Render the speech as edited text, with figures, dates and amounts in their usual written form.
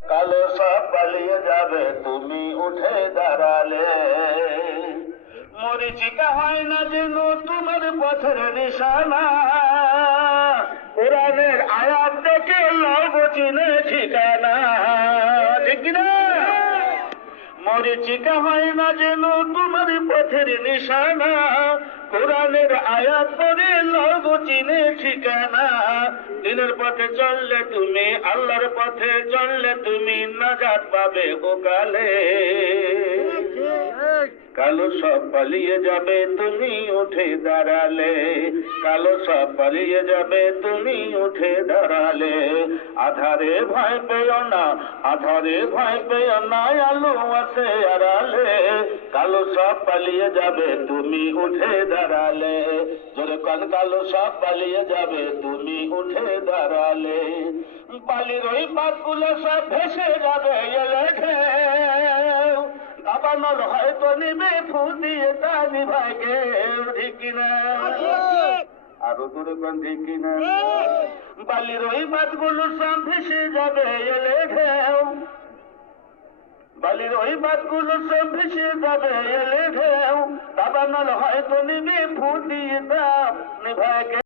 কালো সব পালিয়ে যাবে তুমি উঠে দাঁড়ালে। মরিচিকা হয় না যেন তোমার পথের নিশানা, কোরআনের আয়াত দেখে লব চিনে ঠিকানা, ঠিক না? মরিচিকা হয় না যেন তোমার পথের নিশানা, কোরআনের আয়াত পড়ে লব চিনে ঠিকানা। দিনের পথে চললে তুমি, আল্লাহর পথে চললে তুমি নাজাত পাবে ওকালে। কালো সব পালিয়ে যাবে তুমি উঠে দাঁড়ালে, কালো সব পালিয়ে যাবে তুমি উঠে দাঁড়ালে। আধারে ভয় পেও না, আধারে ভয় পেও না, আলো আছে আড়ালে। কালো সব পালিয়ে যাবে তুমি উঠে দাঁড়ালে। জোরে কান, কালো সব পালিয়ে যাবে তুমি উঠে দাঁড়ালে। বালির ওই পাতগুলো সব ভেসে যাবে এলে ঢেউ, দাবানল হয়তো নিবে ফুটিয়ে তা নিভাই কেউ, ঠিক কিনা? আরো দূরে কোন, ঠিক কিনা? বালির ওই পাতগুলো সব ভেসে যাবে এলে ঢেউ, বালির ওই পাতগুলো সব ভেসে যাবে এলে ঢেউ, দাবানল হয়তো নিবে ফুটিয়ে তা নিভাই কেউ।